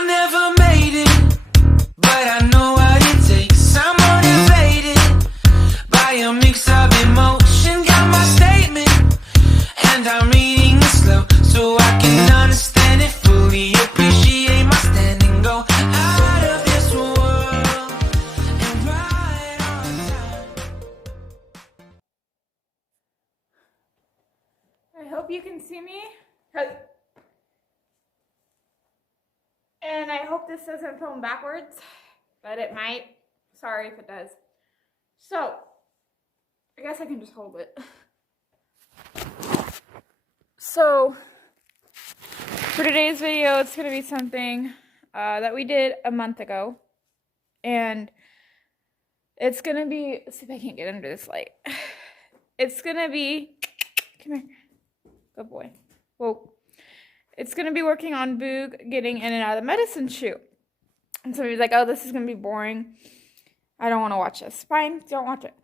I never made it, but I know what it takes. I'm motivated by a mix of emotion. Got my statement, and I'm reading it slow so I can understand it fully. Appreciate my standing, go out of this world and ride on time. I hope you can see me. And I hope this doesn't film backwards, but it might. Sorry if it does. So, I guess I can just hold it. So, for today's video, it's going to be something that we did a month ago. And it's going to be, let's see if I can't get under this light. It's going to be, come here, good boy. Whoa. It's going to be working on Boog getting in and out of the medicine chute. And somebody's like, oh, this is going to be boring. I don't want to watch this. Fine, don't watch it.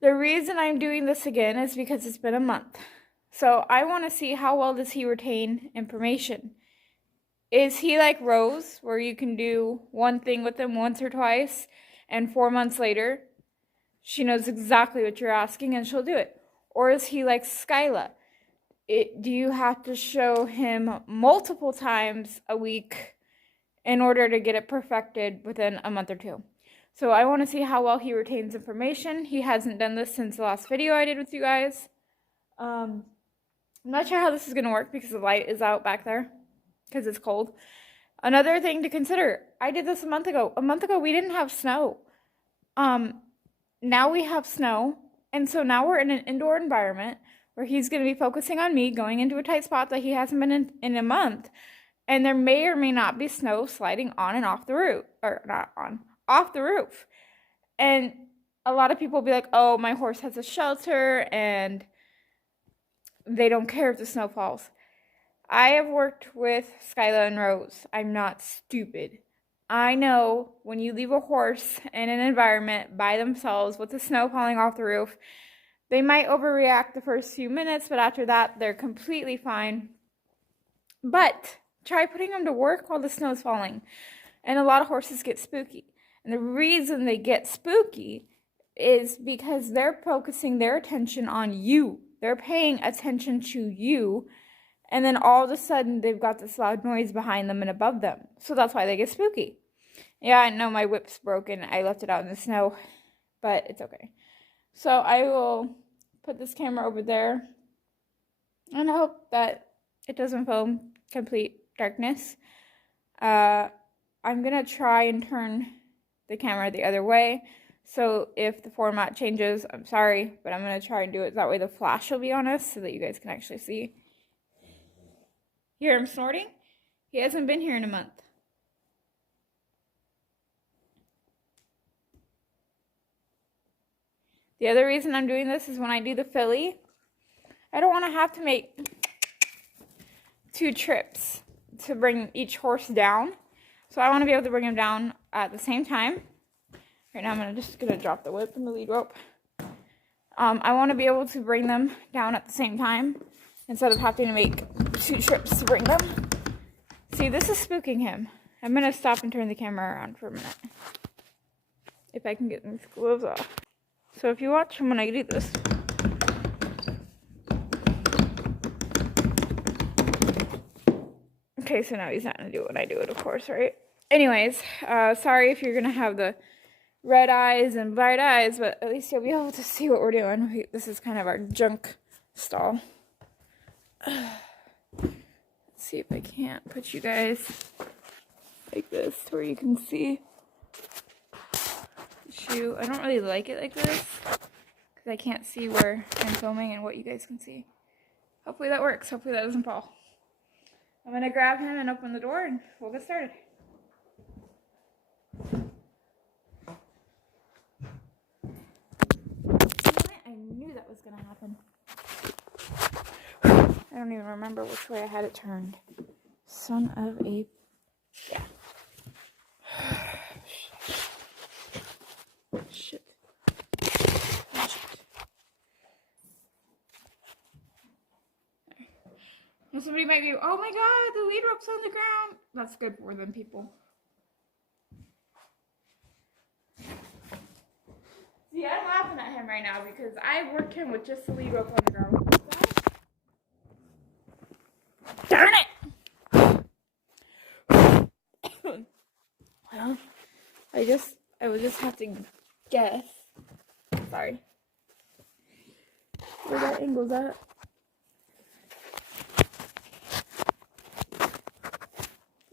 The reason I'm doing this again is because it's been a month. So I want to see how well does he retain information. Is he like Rose, where you can do one thing with him once or twice, and 4 months later, she knows exactly what you're asking and she'll do it? Or is he like Skyla? Do you have to show him multiple times a week in order to get it perfected within a month or two? So I want to see how well he retains information. He hasn't done this since the last video I did with you guys. I'm not sure how this is going to work because the light is out back there because it's cold. Another thing to consider, I did this a month ago. A month ago we didn't have snow. Now we have snow, and so now we're in an indoor environment where he's going to be focusing on me going into a tight spot that he hasn't been in a month. And there may or may not be snow sliding on and off the roof. Or not on, off the roof. And a lot of people will be like, oh, my horse has a shelter and they don't care if the snow falls. I have worked with Skyla and Rose. I'm not stupid. I know when you leave a horse in an environment by themselves with the snow falling off the roof, they might overreact the first few minutes, but after that, they're completely fine. But try putting them to work while the snow is falling. And a lot of horses get spooky. And the reason they get spooky is because they're focusing their attention on you. They're paying attention to you. And then all of a sudden, they've got this loud noise behind them and above them. So that's why they get spooky. Yeah, I know my whip's broken. I left it out in the snow. But it's okay. So I will put this camera over there, and I hope that it doesn't film complete darkness. I'm going to try and turn the camera the other way, so if the format changes, I'm sorry, but I'm going to try and do it that way the flash will be on us so that you guys can actually see. Hear him snorting? He hasn't been here in a month. The other reason I'm doing this is when I do the filly, I don't want to have to make 2 trips to bring each horse down. So I want to be able to bring them down at the same time. Right now I'm just going to drop the whip and the lead rope. I want to be able to bring them down at the same time instead of having to make 2 trips to bring them. See, this is spooking him. I'm going to stop and turn the camera around for a minute. If I can get these gloves off. So if you watch him when I do this. Okay, so now he's not going to do it when I do it, of course, right? Anyways, sorry if you're going to have the red eyes and bright eyes, but at least you'll be able to see what we're doing. This is kind of our junk stall. Let's see if I can't put you guys like this where you can see. Shoe. I don't really like it like this because I can't see where I'm filming and what you guys can see. Hopefully that works. Hopefully that doesn't fall. I'm going to grab him and open the door and we'll get started. I knew that was going to happen. I don't even remember which way I had it turned. Son of a... Yeah. Shit. Will somebody might be, oh my god, the lead rope's on the ground. That's good for them people. See, I'm laughing at him right now because I worked him with just the lead rope on the ground. Darn it! Well, I would just have to guess. Sorry. Where that angle's at.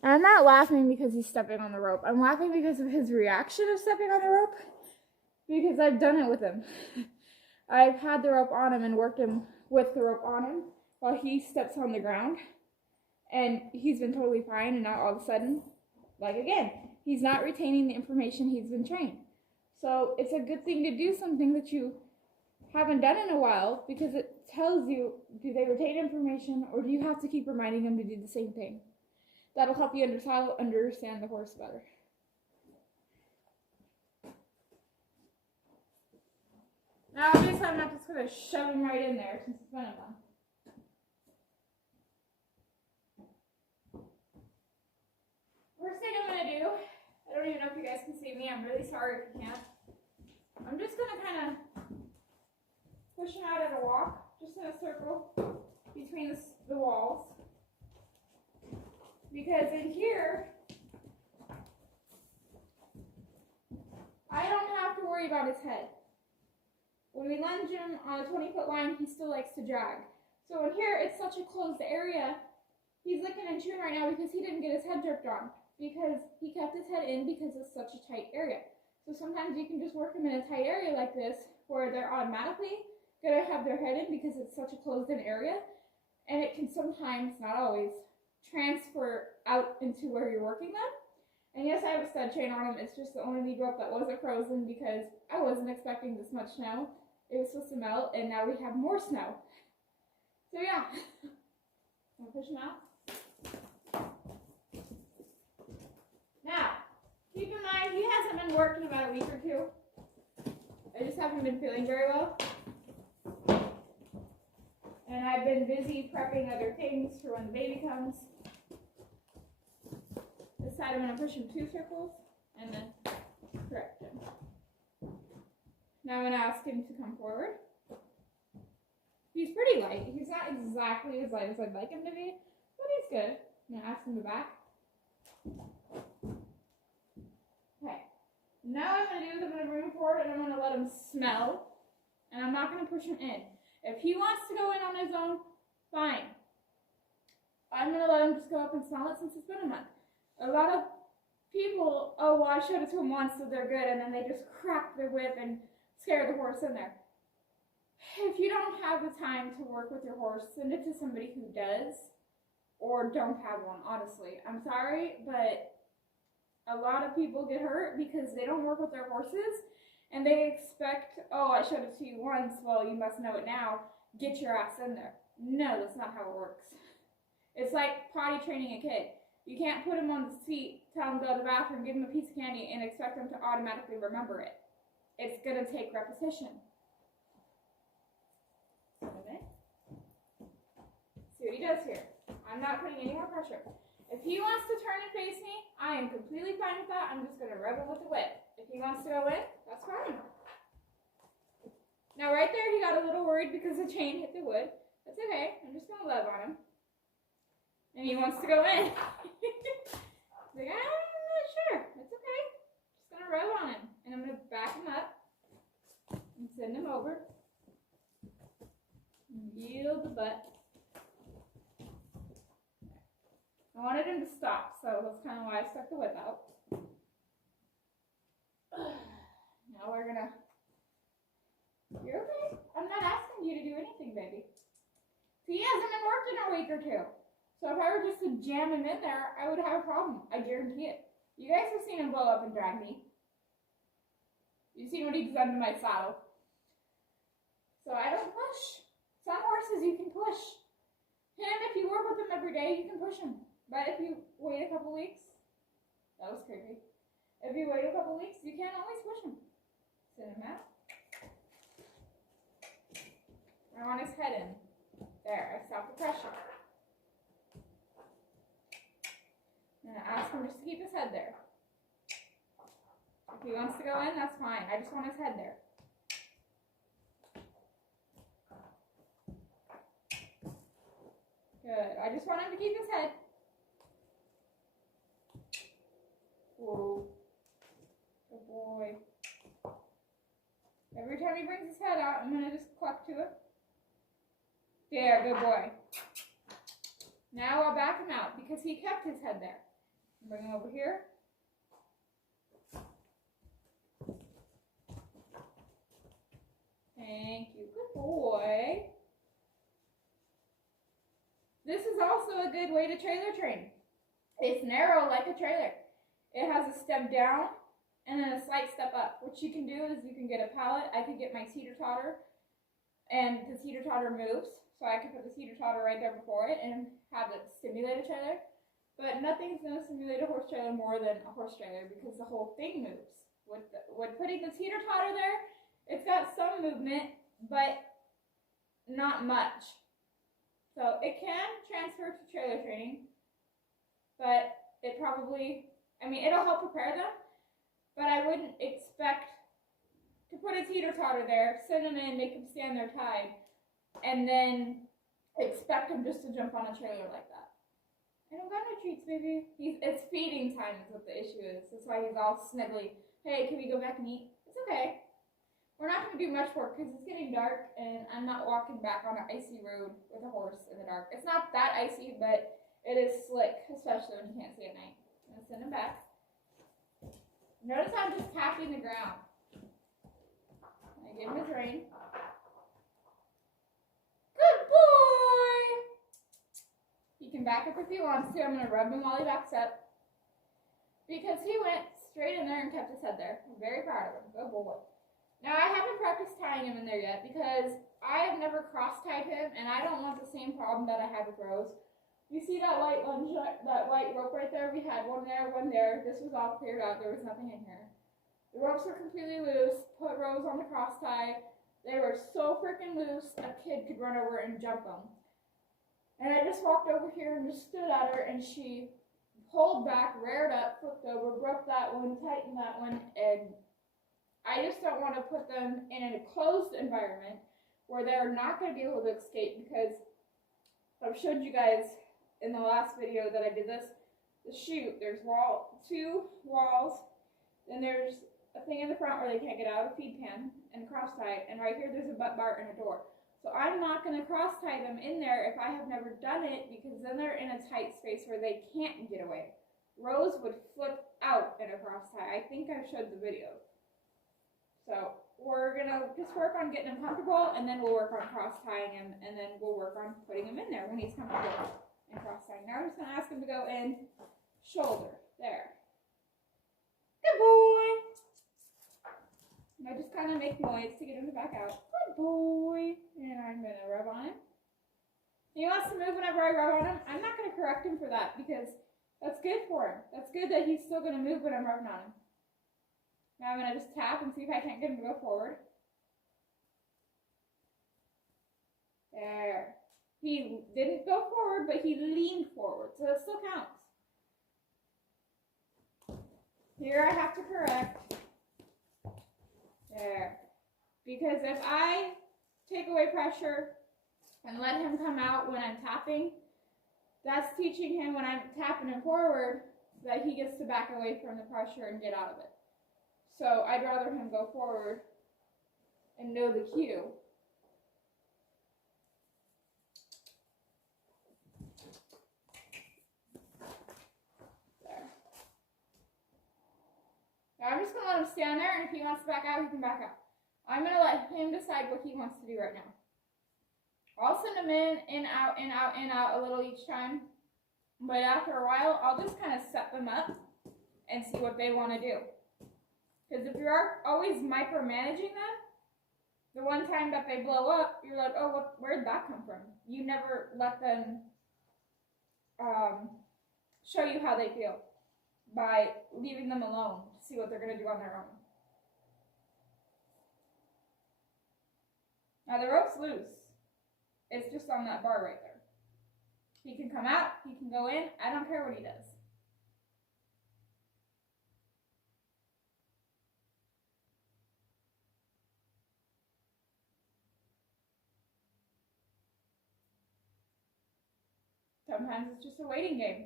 I'm not laughing because he's stepping on the rope. I'm laughing because of his reaction of stepping on the rope. Because I've done it with him. I've had the rope on him and worked him with the rope on him while he steps on the ground. And he's been totally fine, and now all of a sudden, like again, he's not retaining the information he's been trained. So it's a good thing to do something that you haven't done in a while because it tells you, do they retain information or do you have to keep reminding them to do the same thing? That'll help you understand the horse better. Now, obviously, I'm not just going to shove him right in there since it's been a month. First thing I'm going to do, I don't even know if you guys can see me. I'm really sorry if you can't. I'm just going to kind of push him out at a walk, just in a circle between the walls. Because in here, I don't have to worry about his head. When we lunge him on a 20-foot line, he still likes to drag. So in here, it's such a closed area. He's licking and chewing right now because he didn't get his head jerked on. Because he kept his head in because it's such a tight area. So sometimes you can just work them in a tight area like this where they're automatically going to have their head in because it's such a closed-in area. And it can sometimes, not always, transfer out into where you're working them. And yes, I have a stud chain on him. It's just the only lead rope that wasn't frozen because I wasn't expecting this much snow. It was supposed to melt, and now we have more snow. So yeah, I'm gonna push him out. Now, keep in mind, he hasn't been worked in about a week or two. I just haven't been feeling very well. And I've been busy prepping other things for when the baby comes. This side I'm going to push him 2 circles and then correct him. Now I'm going to ask him to come forward. He's pretty light. He's not exactly as light as I'd like him to be, but he's good. I'm going to ask him to back. Okay. Now what I'm going to do is I'm going to bring him forward and I'm going to let him smell. And I'm not going to push him in. If he wants to go in on his own, fine. I'm going to let him just go up and smell it since it's been a month. A lot of people, oh, well, I showed it to them once, so they're good, and then they just crack their whip and scare the horse in there. If you don't have the time to work with your horse, send it to somebody who does, or don't have one, honestly. I'm sorry, but a lot of people get hurt because they don't work with their horses, and they expect, oh, I showed it to you once, well, you must know it now, get your ass in there. No, that's not how it works. It's like potty training a kid. You can't put him on the seat, tell him to go to the bathroom, give him a piece of candy, and expect him to automatically remember it. It's going to take repetition. Okay. See what he does here. I'm not putting any more pressure. If he wants to turn and face me, I am completely fine with that. I'm just going to rub him with the whip. If he wants to go in, that's fine. Now right there, he got a little worried because the chain hit the wood. That's okay. I'm just going to love on him. And he wants to go in. He's like, I'm not sure. It's okay. Just going to rub on him. And I'm going to back him up and send him over. And yield the butt. I wanted him to stop, so that's kind of why I stuck the whip out. Now we're going to... You're okay. I'm not asking you to do anything, baby. See, he hasn't been worked in a week or two. So if I were just to jam him in there, I would have a problem. I guarantee it. You guys have seen him blow up and drag me. You've seen what he's done to my saddle. So I don't push. Some horses you can push. Him, if you work with him every day, you can push him. But if you wait a couple weeks, that was creepy. If you wait a couple weeks, you can't always push him. Send him out. I want his head in. There, I stopped the pressure. I'm gonna ask him just to keep his head there. If he wants to go in, that's fine. I just want his head there. Good. I just want him to keep his head. Whoa. Good boy. Every time he brings his head out, I'm going to just cluck to him. There, good boy. Now I'll back him out because he kept his head there. Bring him over here. Thank you. Good boy. This is also a good way to trailer train. It's narrow like a trailer. It has a step down and then a slight step up. What you can do is you can get a pallet. I could get my teeter-totter, and the teeter-totter moves. So I could put the teeter-totter right there before it and have it simulate a trailer. But nothing's going to simulate a horse trailer more than a horse trailer because the whole thing moves. With putting the teeter-totter there, it's got some movement, but not much. So it can transfer to trailer training, but it probably, it'll help prepare them, but I wouldn't expect to put a teeter-totter there, send them in, make them stand there tied, and then expect them just to jump on a trailer like that. I don't got no treats, baby. It's feeding time is what the issue is. That's why he's all sniggly. Hey, can we go back and eat? It's okay. We're not going to do much work because it's getting dark and I'm not walking back on an icy road with a horse in the dark. It's not that icy, but it is slick, especially when you can't see at night. I'm going to send him back. Notice I'm just tapping the ground. I give him his rein. Good boy! He can back up if he wants to. I'm going to rub him while he backs up. Because he went straight in there and kept his head there. I'm very proud of him. Good boy. Now, I haven't practiced tying him in there yet because I have never cross-tied him, and I don't want the same problem that I had with Rose. You see that white rope right there? We had one there, one there. This was all cleared out. There was nothing in here. The ropes were completely loose. Put Rose on the cross-tie. They were so freaking loose, a kid could run over and jump them. And I just walked over here and just stood at her, and she pulled back, reared up, flipped over, broke that one, tightened that one, and I just don't want to put them in a closed environment where they're not going to be able to escape because I've showed you guys in the last video that I did this, the chute, there's two walls, then there's a thing in the front where they can't get out of a feed pan and cross tie, and right here there's a butt bar and a door. So I'm not going to cross tie them in there if I have never done it because then they're in a tight space where they can't get away. Rose would flip out in a cross tie. I think I showed the video. So we're going to just work on getting him comfortable, and then we'll work on cross-tying him, and then we'll work on putting him in there when he's comfortable and cross-tying. Now I'm just going to ask him to go in shoulder. There. Good boy. And I just kind of make noise to get him to back out. Good boy. And I'm going to rub on him. He wants to move whenever I rub on him. I'm not going to correct him for that because that's good for him. That's good that he's still going to move when I'm rubbing on him. Now I'm going to just tap and see if I can't get him to go forward. There. He didn't go forward, but he leaned forward, so it still counts. Here I have to correct. There. Because if I take away pressure and let him come out when I'm tapping, that's teaching him when I'm tapping him forward that he gets to back away from the pressure and get out of it. So I'd rather him go forward and know the cue. There. Now I'm just going to let him stand there, and if he wants to back out, he can back out. I'm going to let him decide what he wants to do right now. I'll send him in, out, in, out, in, out a little each time. But after a while, I'll just kind of set them up and see what they want to do. Because if you're always micromanaging them, the one time that they blow up, you're like, oh, where'd that come from? You never let them show you how they feel by leaving them alone to see what they're going to do on their own. Now the rope's loose. It's just on that bar right there. He can come out, he can go in, I don't care what he does. Sometimes it's just a waiting game.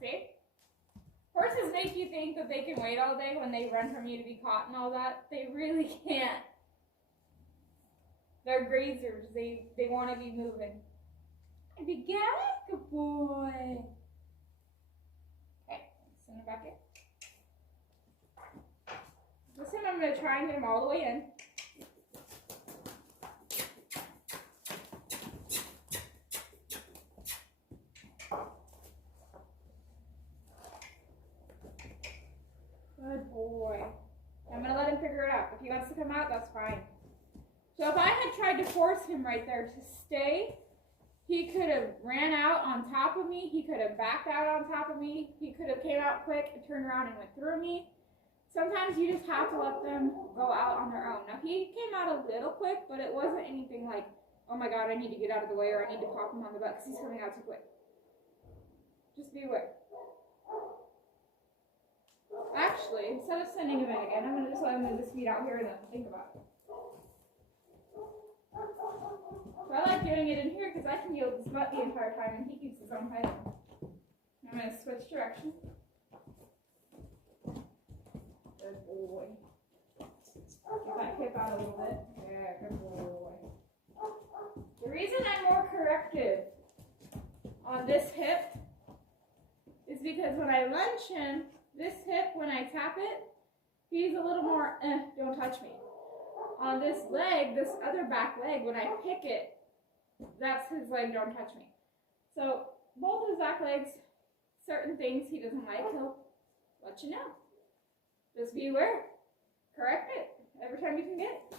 See? Horses make you think that they can wait all day when they run from you to be caught and all that. They really can't. They're grazers. They want to be moving. Good boy. Okay, send it back in. This time I'm going to try and get him all the way in. Good boy. I'm going to let him figure it out. If he wants to come out, that's fine. So if I had tried to force him right there to stay, he could have ran out on top of me. He could have backed out on top of me. He could have came out quick and turned around and went through me. Sometimes you just have to let them go out on their own. Now he came out a little quick, but it wasn't anything like, oh my God, I need to get out of the way or I need to pop him on the butt because he's coming out too quick. Just be aware. Actually, instead of sending him in again, I'm going to just let him move his feet out here and then think about it. So I like doing it in here because I can yield his butt the entire time and he keeps his own head. I'm going to switch direction. Good boy. Get that hip out a little bit. Yeah, good boy. The reason I'm more corrective on this hip is because when I lunge him, this hip, when I tap it, he's a little more, don't touch me. On this leg, this other back leg, when I pick it, that's his leg, don't touch me. So both his back legs, certain things he doesn't like, he'll let you know. Just be aware. Correct it every time you can get it.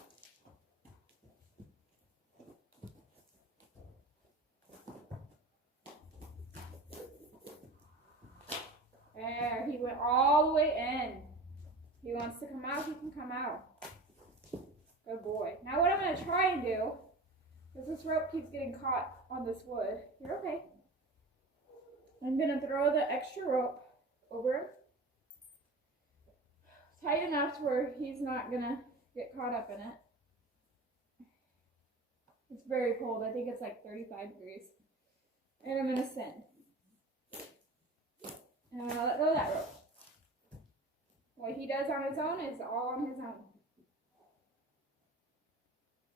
There, he went all the way in. He wants to come out, he can come out. Good boy. Now what I'm going to try and do, because this rope keeps getting caught on this wood. You're okay. I'm going to throw the extra rope over him. Tight enough to where he's not going to get caught up in it. It's very cold. I think it's like 35 degrees. And I'm going to send. And I'm going to let go of that rope. What he does on his own is all on his own.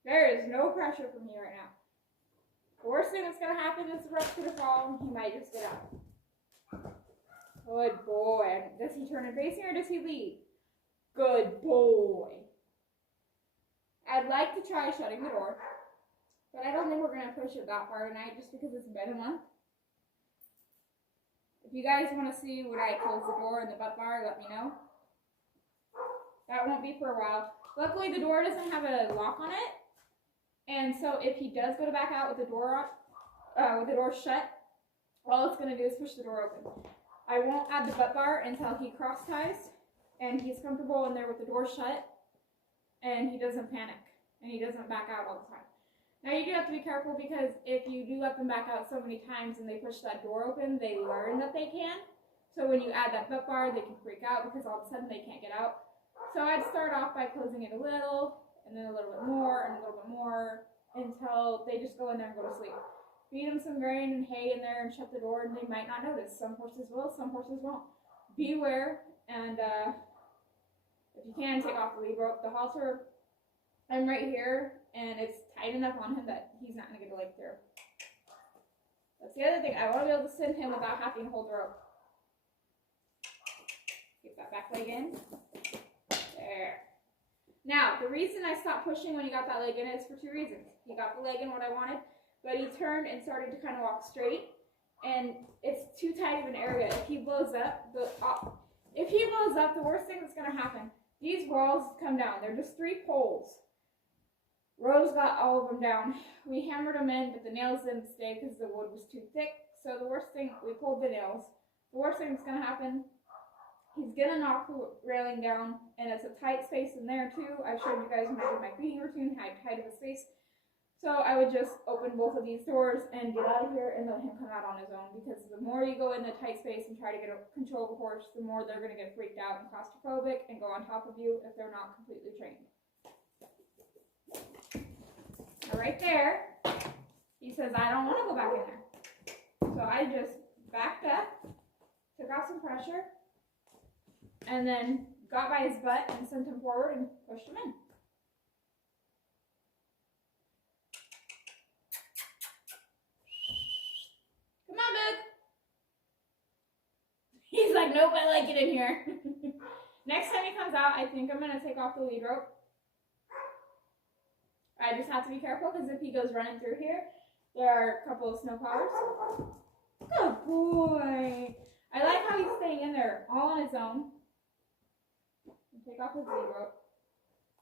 There is no pressure from me right now. The worst thing that's going to happen is the rope's going to fall and he might just get out. Good boy. Does he turn and face me or does he lead? Good boy. I'd like to try shutting the door, but I don't think we're going to push it that far tonight just because it's been a month. If you guys want to see when I close the door and the butt bar, let me know. That won't be for a while. Luckily, the door doesn't have a lock on it. And so if he does go to back out with the door shut, all it's going to do is push the door open. I won't add the butt bar until he cross ties and he's comfortable in there with the door shut and he doesn't panic and he doesn't back out all the time. Now you do have to be careful because if you do let them back out so many times and they push that door open, they learn that they can. So when you add that butt bar, they can freak out because all of a sudden they can't get out. So I'd start off by closing it a little, and then a little bit more, and a little bit more, until they just go in there and go to sleep. Feed them some grain and hay in there and shut the door, and they might not notice. Some horses will, some horses won't. Beware, and if you can, take off the lead rope. The halter, I'm right here, and it's tight enough on him that he's not going to get a leg through. That's the other thing. I want to be able to send him without having to hold the rope. Get that back leg in. There. Now, the reason I stopped pushing when he got that leg in is for two reasons. He got the leg in what I wanted, but he turned and started to kind of walk straight, and it's too tight of an area. If he blows up, the worst thing that's going to happen, these walls come down. They're just 3 poles. Rose got all of them down. We hammered them in, but the nails didn't stay because the wood was too thick. So the worst thing, we pulled the nails. The worst thing that's going to happen, he's going to knock the railing down, and it's a tight space in there too. I showed you guys when I did my feeding routine how tight of a space. So I would just open both of these doors and get out of here and let him come out on his own, because the more you go in the tight space and try to get control of a horse, the more they're going to get freaked out and claustrophobic and go on top of you if they're not completely trained. Now right there, he says, I don't want to go back in there. So I just backed up, took off some pressure, and then got by his butt and sent him forward and pushed him in. Come on, Boog. He's like, nope, I like it in here. Next time he comes out, I think I'm going to take off the lead rope. I just have to be careful, because if he goes running through here, there are a couple of snowplows. Good boy. I like how he's staying in there all on his own. Take off his lead rope.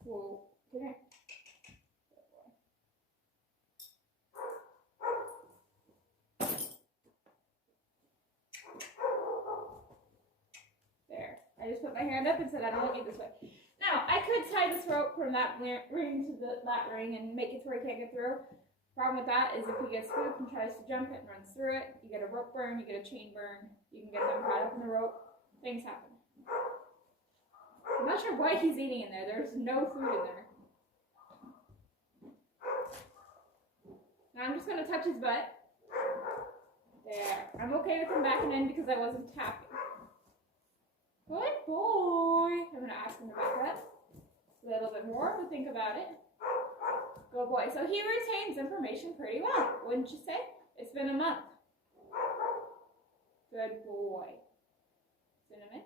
Whoa. Come here. There. I just put my hand up and said, I don't want you this way. Now, I could tie this rope from that ring to that ring and make it so he can't get through. Problem with that is if he gets spooked and tries to jump it and runs through it, you get a rope burn, you get a chain burn, you can get them caught up in the rope. Things happen. I'm not sure what he's eating in there. There's no food in there. Now I'm just going to touch his butt. There. I'm okay with him backing in because I wasn't tapping. Good boy. I'm going to ask him to back up a little bit more, but think about it. Good boy. So he retains information pretty well, wouldn't you say? It's been a month. Good boy. Cinnamon.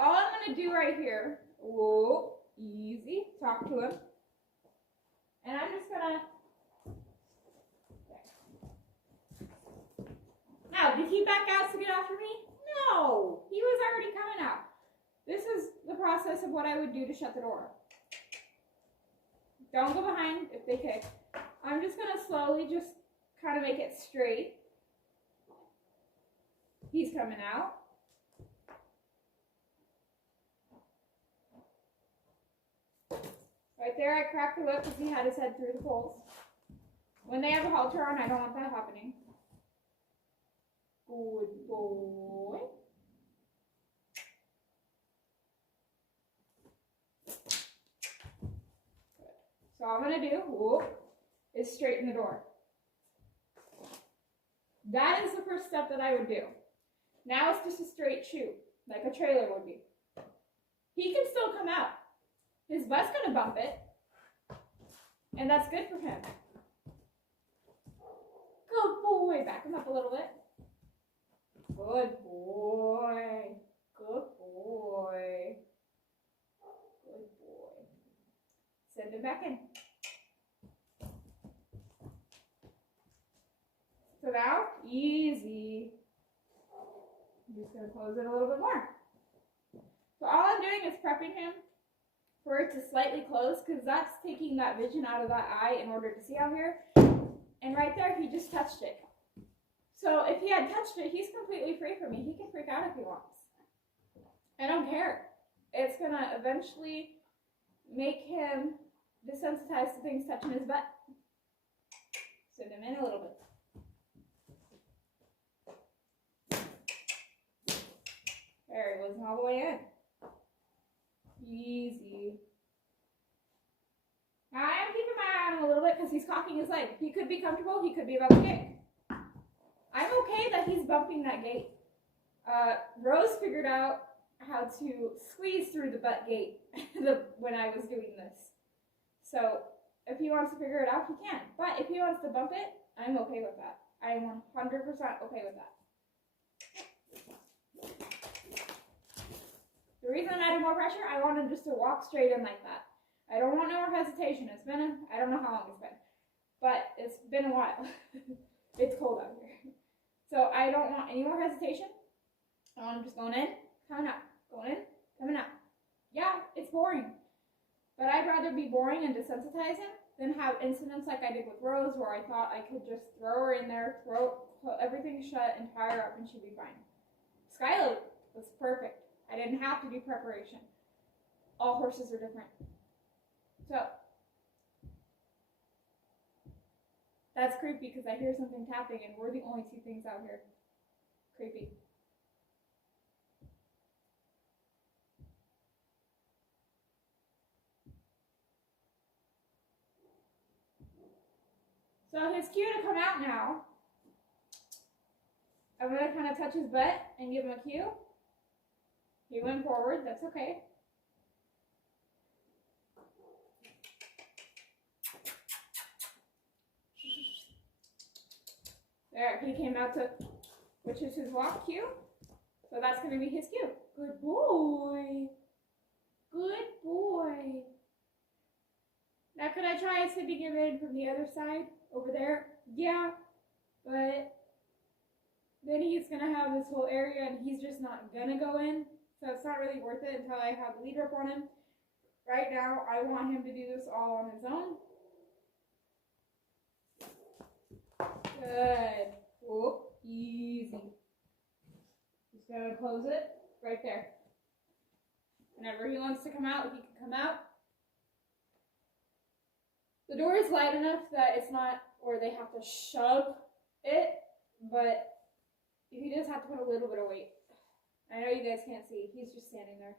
All I'm going to do right here, whoa, easy, talk to him. And I'm just going to, now, did he back out to get after me? No, he was already coming out. This is the process of what I would do to shut the door. Don't go behind if they kick. I'm just going to slowly just kind of make it straight. He's coming out. Right there, I cracked the whip because he had his head through the poles. When they have a halter on, I don't want that happening. Good boy. So all I'm going to do, is straighten the door. That is the first step that I would do. Now it's just a straight chute, like a trailer would be. He can still come out. His butt's going to bump it, and that's good for him. Good boy. Back him up a little bit. Good boy. Good boy. Good boy. Send him back in. So now, easy. I'm just going to close it a little bit more. So all I'm doing is prepping him for it to slightly close, because that's taking that vision out of that eye in order to see out here. And right there, he just touched it. So if he had touched it, he's completely free from me. He can freak out if he wants. I don't care. It's going to eventually make him desensitized to things touching his butt. Send him in a little bit. There, he wasn't all the way in. Easy. Now I am keeping my eye on him a little bit because he's cocking his leg. He could be comfortable, he could be about to kick. I'm okay that he's bumping that gate. Rose figured out how to squeeze through the butt gate when I was doing this. So if he wants to figure it out, he can. But if he wants to bump it, I'm okay with that. I am 100% okay with that. The reason I'm adding more pressure, I want him just to walk straight in like that. I don't want no more hesitation. It's been, I don't know how long it's been, but it's been a while. It's cold out here. So I don't want any more hesitation. I want him just going in, coming out, going in, coming out. Yeah, it's boring, but I'd rather be boring and desensitize him than have incidents like I did with Rose, where I thought I could just throw her in there, put everything shut and tie her up and she'd be fine. Skylar was perfect. I didn't have to do preparation. all horses are different. So, that's creepy because I hear something tapping and we're the only two things out here. Creepy. So his cue to come out now. I'm going to kind of touch his butt and give him a cue. He went forward, that's okay. There, he came out to, which is his walk cue. So that's going to be his cue. Good boy. Good boy. Now could I try sitting him in from the other side, over there? Yeah, but then he's going to have this whole area and he's just not going to go in. So it's not really worth it until I have the lead rope on him. Right now, I want him to do this all on his own. Good. Whoop, easy. Just gotta close it right there. Whenever he wants to come out, he can come out. The door is light enough that it's not, or they have to shove it, but he does have to put a little bit of weight. I know you guys can't see, he's just standing there.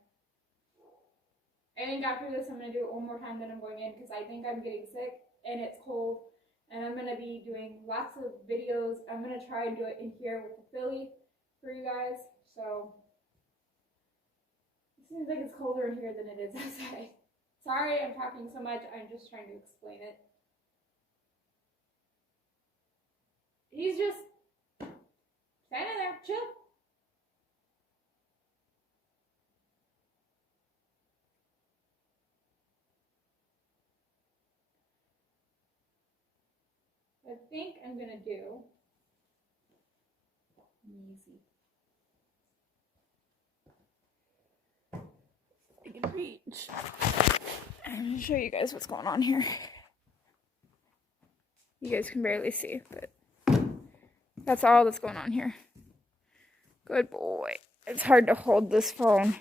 I think after this I'm going to do it one more time, then I'm going in because I think I'm getting sick and it's cold. And I'm going to be doing lots of videos. I'm going to try and do it in here with the filly for you guys. So, it seems like it's colder in here than it is outside. Sorry I'm talking so much, I'm just trying to explain it. He's just standing there, chill. I think I'm going to do easy. I can reach. I'm going to show you guys what's going on here. You guys can barely see, but that's all that's going on here. Good boy. It's hard to hold this phone,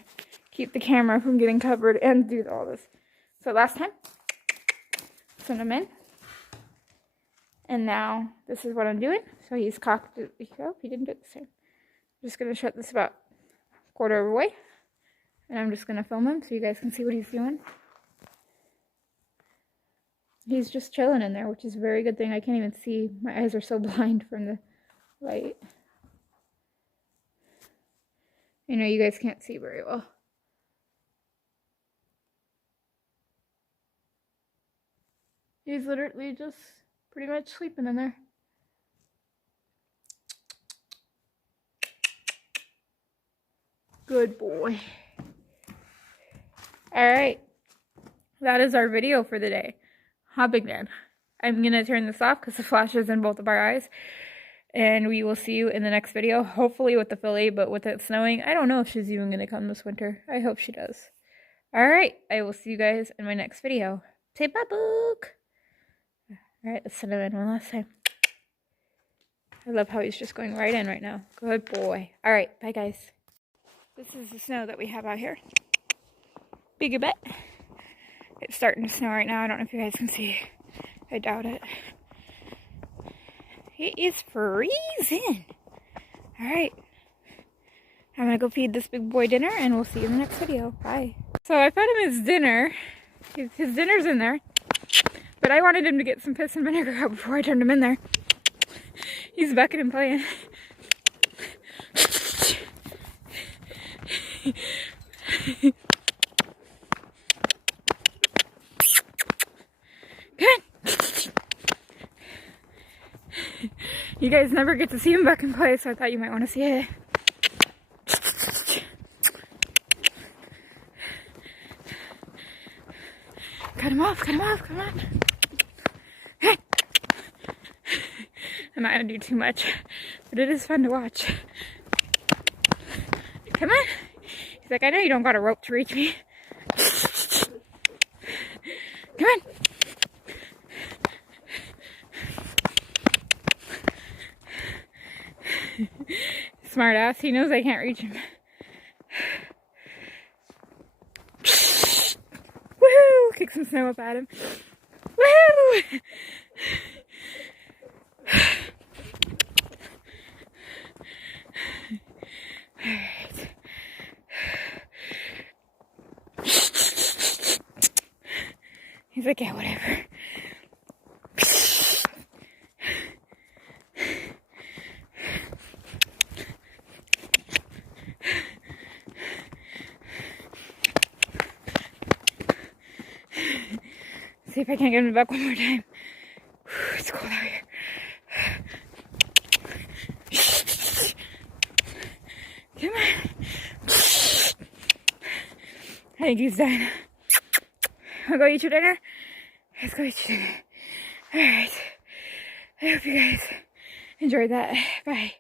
keep the camera from getting covered, and do all this. So last time, send him in. And now, this is what I'm doing. So he's cocked. Oh, he didn't do it the same. I'm just going to shut this about a quarter of a way. And I'm just going to film him so you guys can see what he's doing. He's just chilling in there, which is a very good thing. I can't even see. My eyes are so blind from the light. I know you guys can't see very well. He's literally just pretty much sleeping in there. Good boy. Alright. That is our video for the day. Hopping down. I'm going to turn this off because the flash is in both of our eyes. And we will see you in the next video. Hopefully with the filly, but with it snowing, I don't know if she's even going to come this winter. I hope she does. Alright. I will see you guys in my next video. Say bye, Boog. Alright, let's send him in one last time. I love how he's just going right in right now. Good boy. Alright, bye guys. This is the snow that we have out here. Big a bit. It's starting to snow right now. I don't know if you guys can see. I doubt it. It is freezing. Alright. I'm going to go feed this big boy dinner and we'll see you in the next video. Bye. So I fed him his dinner. His dinner's in there. But I wanted him to get some piss and vinegar out before I turned him in there. He's bucking and playing. Good. You guys never get to see him buck and play, so I thought you might want to see it. Cut him off, come on. I'm not going to do too much, but it is fun to watch. Come on. He's like, I know you don't got a rope to reach me. Come on. Smart ass. He knows I can't reach him. snow up at him. Woo! Alright. He's like, yeah, whatever. See if I can't get him back one more time. It's cold out here. Come on. I think he's done. Wanna go eat your dinner? Let's go eat your dinner. Alright. I hope you guys enjoyed that. Bye.